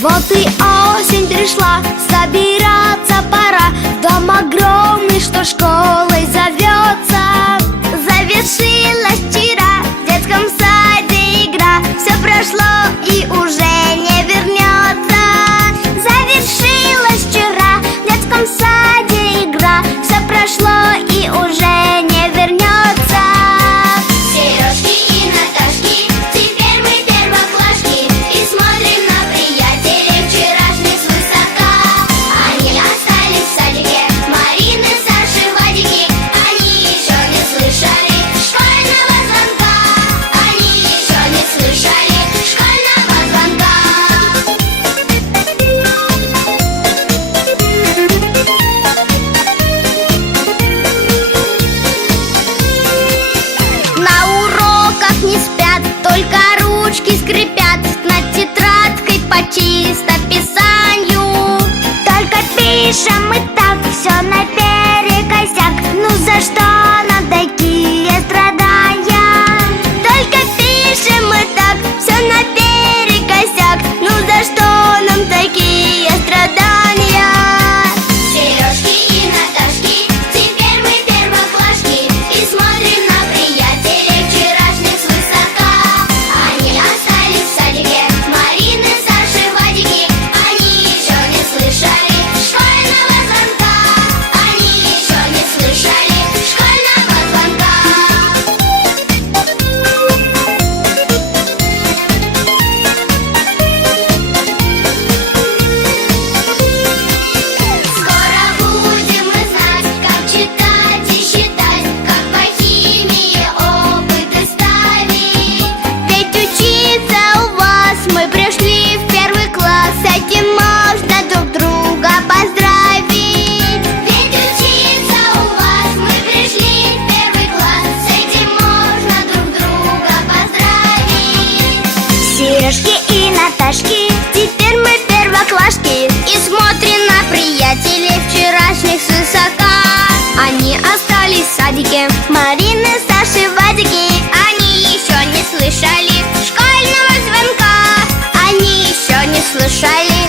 Вот и осень пришла, собираться пора. Дом огромный, что школой зовется. Завершилась вчера в детском саде игра. Все прошло и уже не вернется. Завершилась вчера в детском саде игра. Все прошло и уже не вернется. Сережки и Наташки, теперь мы первоклашки и смотрим на приятелей вчерашних свысока. Они остались в садике, Марины, Саши, Вадики. Они еще не слышали школьного звонка. Они еще не слышали школьного звонка. На уроках не спят, только ручки скрипят над тетрадкой по чистописанию. Только пишем мы так, все наперекосяк. Ну за что нам такие страдания? Только пишем мы так, все наперекосяк. Ну за что нам такие страдания? Сережки и Наташки, теперь мы первоклашки и смотрим на приятелей вчерашних свысока. Они остались в садике, Марины, Саши, Вадики. Они еще не слышали школьного звонка. Они еще не слышали школьного звонка. Скоро будем мы знать, как читать и считать, как по химии опыты ставить. Ведь учиться у вас мы пришли в первый класс, с этим можно друг друга поздравить. Ведь учиться у вас мы пришли в первый класс, с этим можно друг друга поздравить. Сережки и Наташки, теперь мы первоклашки и смотрим на приятелей вчерашних свысока. Они остались в садике, Марины, Саши, Вадики. Они еще не слышали школьного звонка. Они еще не слышали